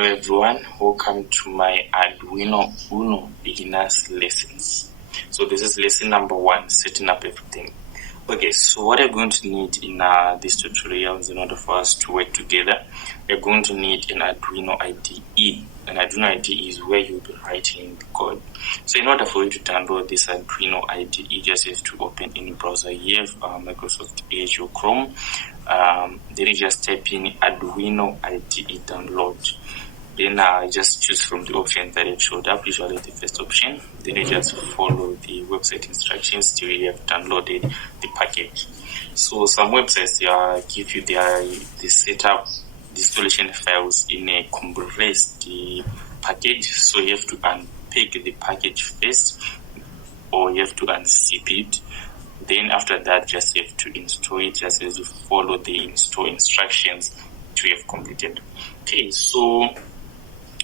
Hello everyone, welcome to my Arduino UNO beginners lessons. So this is lesson number 1, setting up everything. Okay, so what you're going to need in these tutorials in order for us to work together, you're going to need an Arduino IDE. An Arduino IDE is where you'll be writing the code. So in order for you to download this Arduino IDE, you just have to open any browser you have, Microsoft Edge or Chrome. Then you just type in Arduino IDE download. Then just choose from the options that have showed up, usually the first option. Then you just follow the website instructions till you have downloaded the package. So some websites give you the setup, the installation files in a compressed package. So you have to unpick the package first, or you have to unzip it. Then after that, just have to install it, just as you follow the install instructions to have completed. Okay, so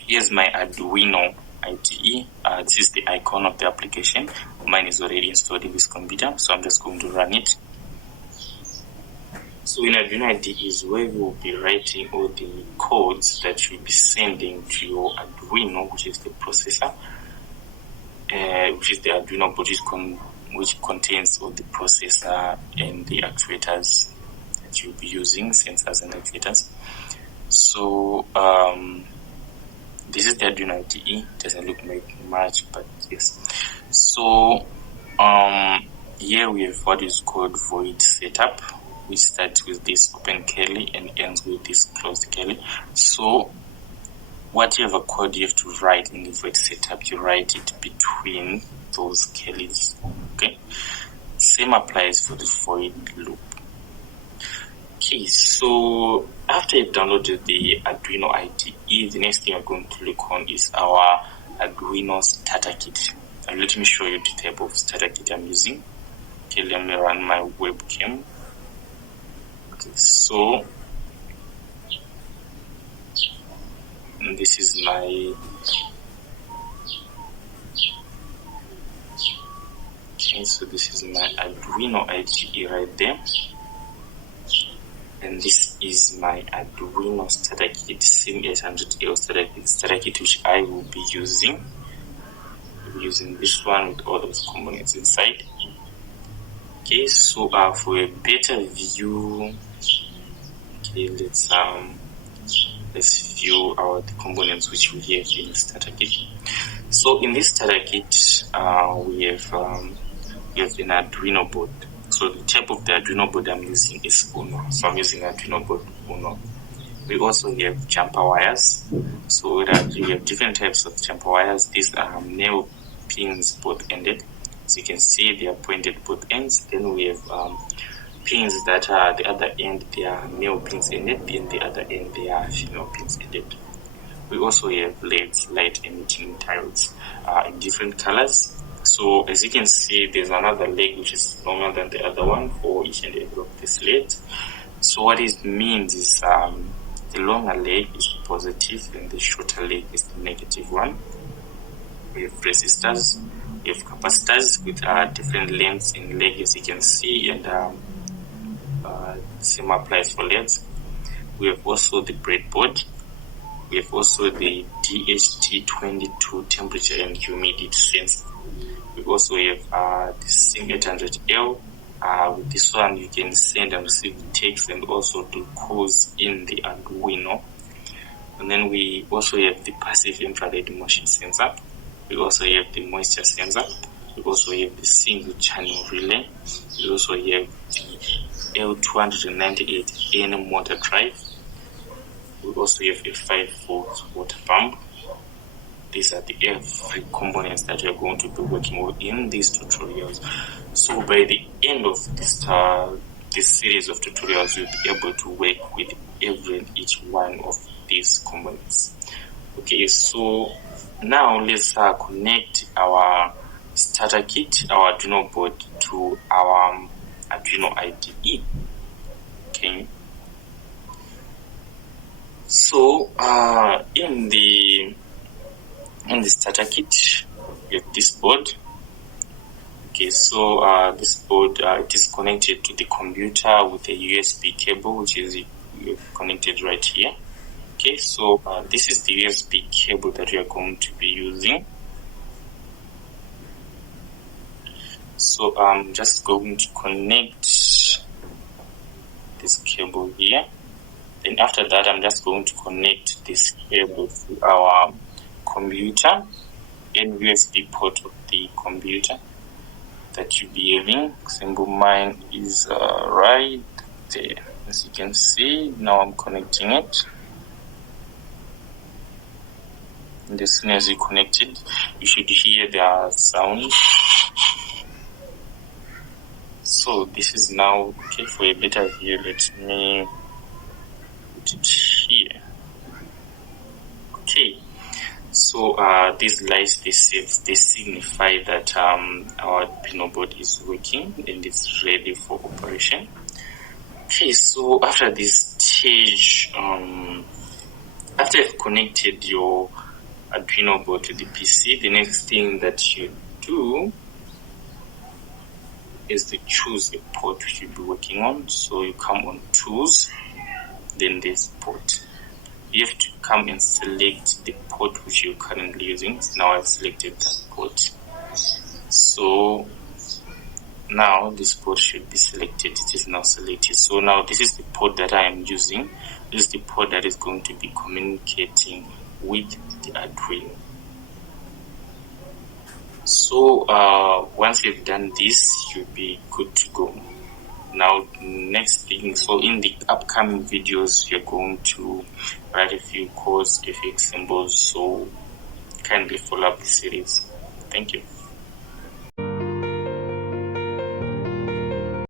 here's my Arduino IDE. This is the icon of the application. Mine is already installed in this computer, so I'm just going to run it. So in Arduino IDE is where you will be writing all the codes that you'll be sending to your Arduino, which is the processor, which is the Arduino board, which contains all the processor and the actuators that you'll be using, sensors and actuators. So this is the Arduino IDE. Doesn't look like much, but yes. So here we have what is called void setup, which starts with this open curly and ends with this closed curly. So whatever code you have to write in the void setup, you write it between those curlies. Okay. Same applies for the void loop. Okay, so after you've downloaded the Arduino IDE, the next thing you're going to look on is our Arduino starter kit. And let me show you the type of starter kit I'm using. Okay, let me run my webcam. Okay, so this is my this is my Arduino IDE right there. And this is my Arduino starter kit, SIM800L starter kit, which I will be using. I'll be using this one with all those components inside. Okay, so for a better view, okay, let's view the components which we have in the starter kit. So in this starter kit, we have an Arduino board. So the type of the Arduino board I'm using is UNO. So I'm using Arduino board UNO. We also have jumper wires. So we have different types of jumper wires. These are male pins both ended. As you can see, they are pointed both ends. Then we have pins that are the other end, they are male pins ended. Then the other end, they are female pins ended. We also have LEDs, light emitting diodes, in different colors. So as you can see, there's another leg which is longer than the other one for each and every of these LEDs. So what it means is the longer leg is the positive and the shorter leg is the negative one. We have resistors, we have capacitors with different lengths in leg, as you can see, and same applies for LEDs. We have also the breadboard. We have also the DHT22 temperature and humidity sensor. We also have the SIM800L. With this one, you can send and receive text and also do calls in the Arduino. And then we also have the passive infrared motion sensor. We also have the moisture sensor. We also have the single channel relay. We also have the L298N motor drive. We also have a 5-volt water pump. These are the every components that we are going to be working with in these tutorials. So by the end of this series of tutorials, you'll be able to work with every and each one of these components. Okay, so now let's connect our starter kit, our Arduino board, to our Arduino IDE. Okay. So in the starter kit, we have this board. Okay, so this board it is connected to the computer with a USB cable, which is connected right here. Okay, so this is the USB cable that we are going to be using. So I'm just going to connect this cable here. Then after that, I'm just going to connect this cable to our computer and USB port of the computer that you'll be having. Example, mine is right there. As you can see, now I'm connecting it. And as soon as you connect it, you should hear the sound. So this is now okay. For a better view, let me put it here. Okay. So these lights, they signify that our Arduino board is working and it's ready for operation. Okay, so after this stage, after you've connected your Arduino board to the PC, the next thing that you do is to choose a port which you'll be working on. So you come on Tools, then this port. You have to come and select the port which you're currently using. Now I've selected that port. So now this port should be selected. It is now selected. So now this is the port that I am using. This is the port that is going to be communicating with the Arduino. So once you've done this, you'll be good to go. Now next thing, so in the upcoming videos, you're going to write a few codes, a few symbols, so kindly follow up the series. Thank you.